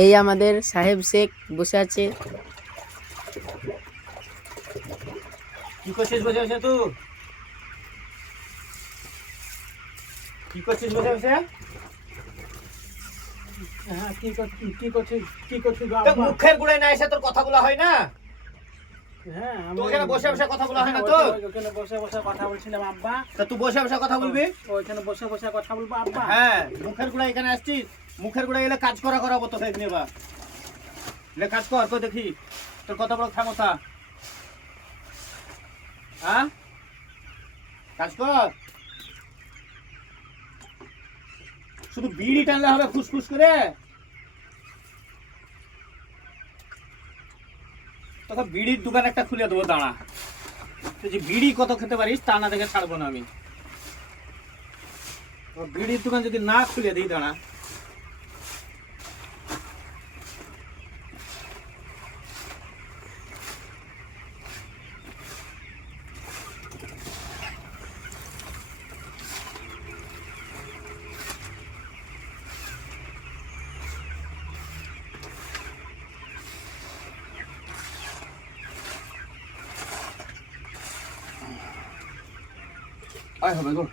এই আমাদের সাহেব শেখ বসে আছে। কি করছিস বসে বসে তুই? কি করছিস বসে বসে? হ্যাঁ, কি করছিস তো মুখের গুড়ে না এসে তোর কথা বলা হয় না? হ্যাঁ, তো ওখানে বসে বসে কথা বলা হয় না তোর? ওখানে বসে বসে কথা বলছিলাম আব্বা। তা তুই বসে বসে কথা বলবি? ওইখানে বসে বসে কথা বলবো আব্বা। হ্যাঁ, মুখের গুড়া এখানে আসছিস, মুখের গুড়া এলে কাজ করাবো তো সাইড নেবা। লে কাজ কর তো দেখি তোর কত বড় ক্ষমতা। হ্যাঁ, কাজ কর। শুধু বিড়ি টানলে হবে ফুসফুস করে? তোকে বিড়ির দোকান একটা খুলে দেবো, দাঁড়া। তুই যে বিড়ি কত খেতে পারিস তা না দেখে ছাড়বো না আমি। বিড়ির দোকান যদি না খুলে দিই, দাঁড়া। আয় হবে গো।